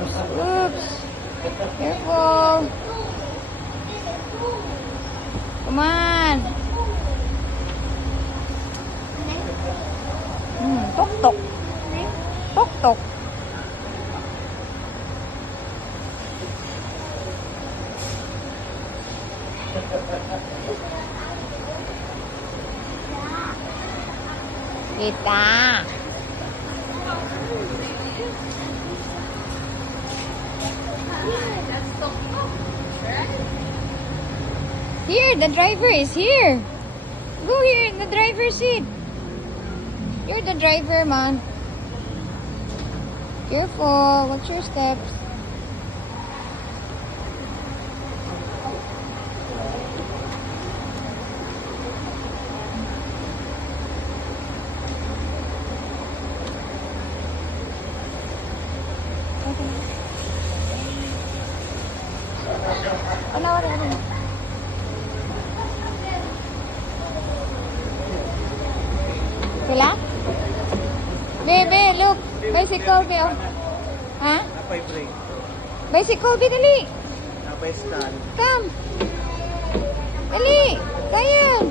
Oops. Careful. Come on. Tok tok. Tok tok. Kita. Here, the driver is here. Go here in the driver's seat. You're the driver, man. Careful. Watch your steps. Ano? Sila? Bebe, look. Bicycle, be. Ha? Napay break. Bicycle, be, dali. Napay stand. Come. Dali. Kayan.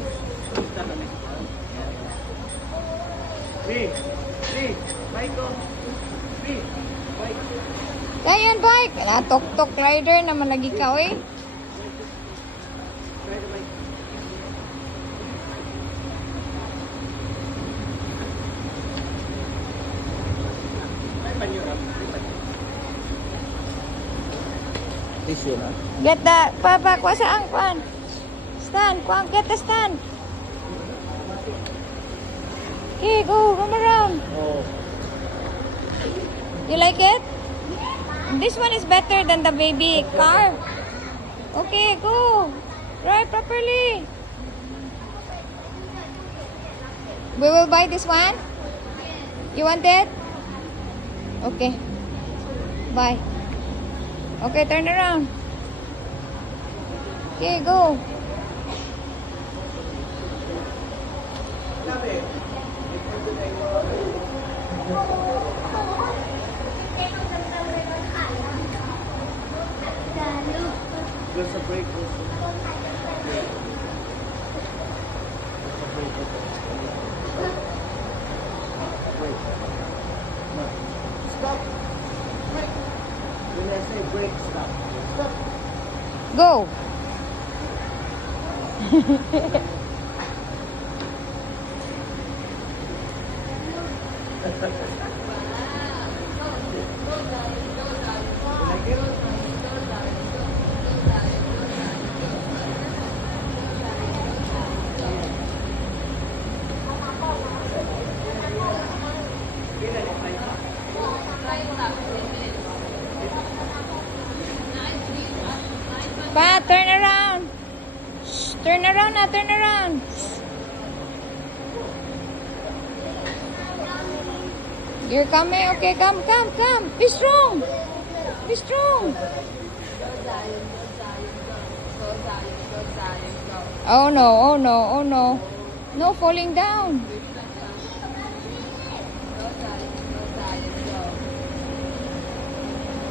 Michael. Bike. Kayan, bike. Tok-tok rider naman lagi ka, eh. Ride the bike. Tissue na. Get the, Papa, kuha saan, kuhan. Stand, kuhan, get the stand. Okay, go, come around. Oh. You like it? This one is better than the baby car. Okay, go. Drive properly. We will buy this one. You want it? Okay. Bye. Okay, turn around. Okay, go. There's a break also. Stop. Break. When I say break, stop. Stop. Go. Pa, turn around. Shh, turn around na, turn around. You're coming? Okay, come. Be strong. Be strong. Oh no. No falling down.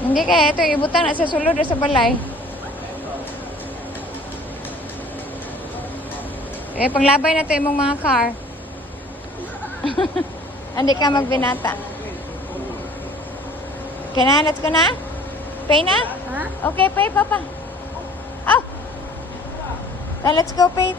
Hindi kaya ito, ibutan na sa sulod o sa balay. Panglabay na ito yung mga car. Hindi ka magbinata. Okay na, let's go na. Pay na? Okay, pay, Papa. Oh! Let's go pay.